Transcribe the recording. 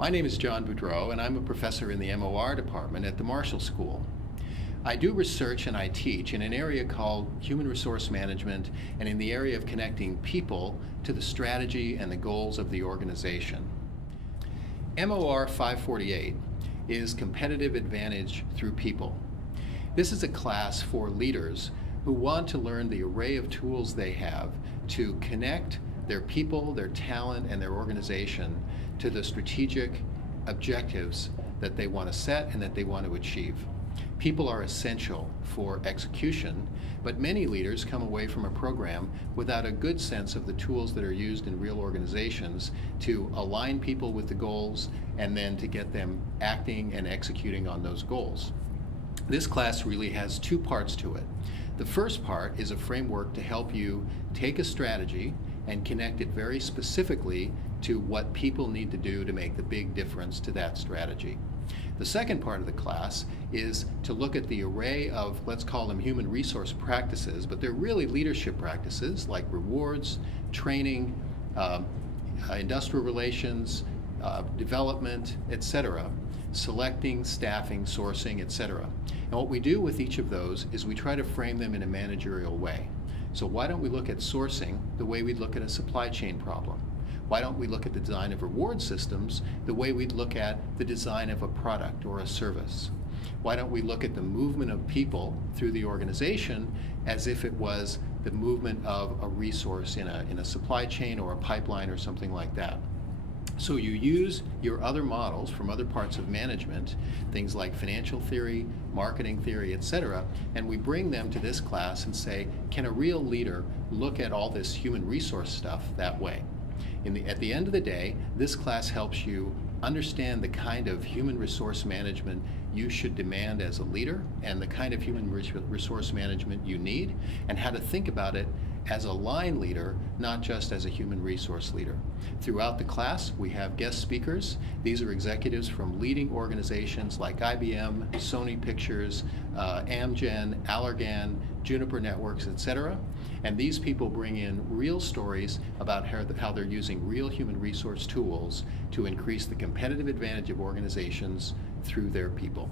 My name is John Boudreau, and I'm a professor in the MOR department at the Marshall School. I do research and I teach in an area called human resource management and in the area of connecting people to the strategy and the goals of the organization. MOR 548 is competitive advantage through people. This is a class for leaders who want to learn the array of tools they have to connect their people, their talent, and their organization to the strategic objectives that they want to set and that they want to achieve. People are essential for execution, but many leaders come away from a program without a good sense of the tools that are used in real organizations to align people with the goals and then to get them acting and executing on those goals. This class really has two parts to it. The first part is a framework to help you take a strategy and connect it very specifically to what people need to do to make the big difference to that strategy. The second part of the class is to look at the array of, let's call them human resource practices, but they're really leadership practices like rewards, training, industrial relations, development, etc., selecting, staffing, sourcing, etc. And what we do with each of those is we try to frame them in a managerial way. So why don't we look at sourcing the way we'd look at a supply chain problem? Why don't we look at the design of reward systems the way we'd look at the design of a product or a service? Why don't we look at the movement of people through the organization as if it was the movement of a resource in a supply chain or a pipeline or something like that? So you use your other models from other parts of management, things like financial theory, marketing theory, etc., and we bring them to this class and say, can a real leader look at all this human resource stuff that way? At the end of the day, this class helps you understand the kind of human resource management you should demand as a leader and the kind of human resource management you need and how to think about it as a line leader, not just as a human resource leader. Throughout the class, we have guest speakers. These are executives from leading organizations like IBM, Sony Pictures, Amgen, Allergan, Juniper Networks, etc. And these people bring in real stories about how they're using real human resource tools to increase the competitive advantage of organizations through their people.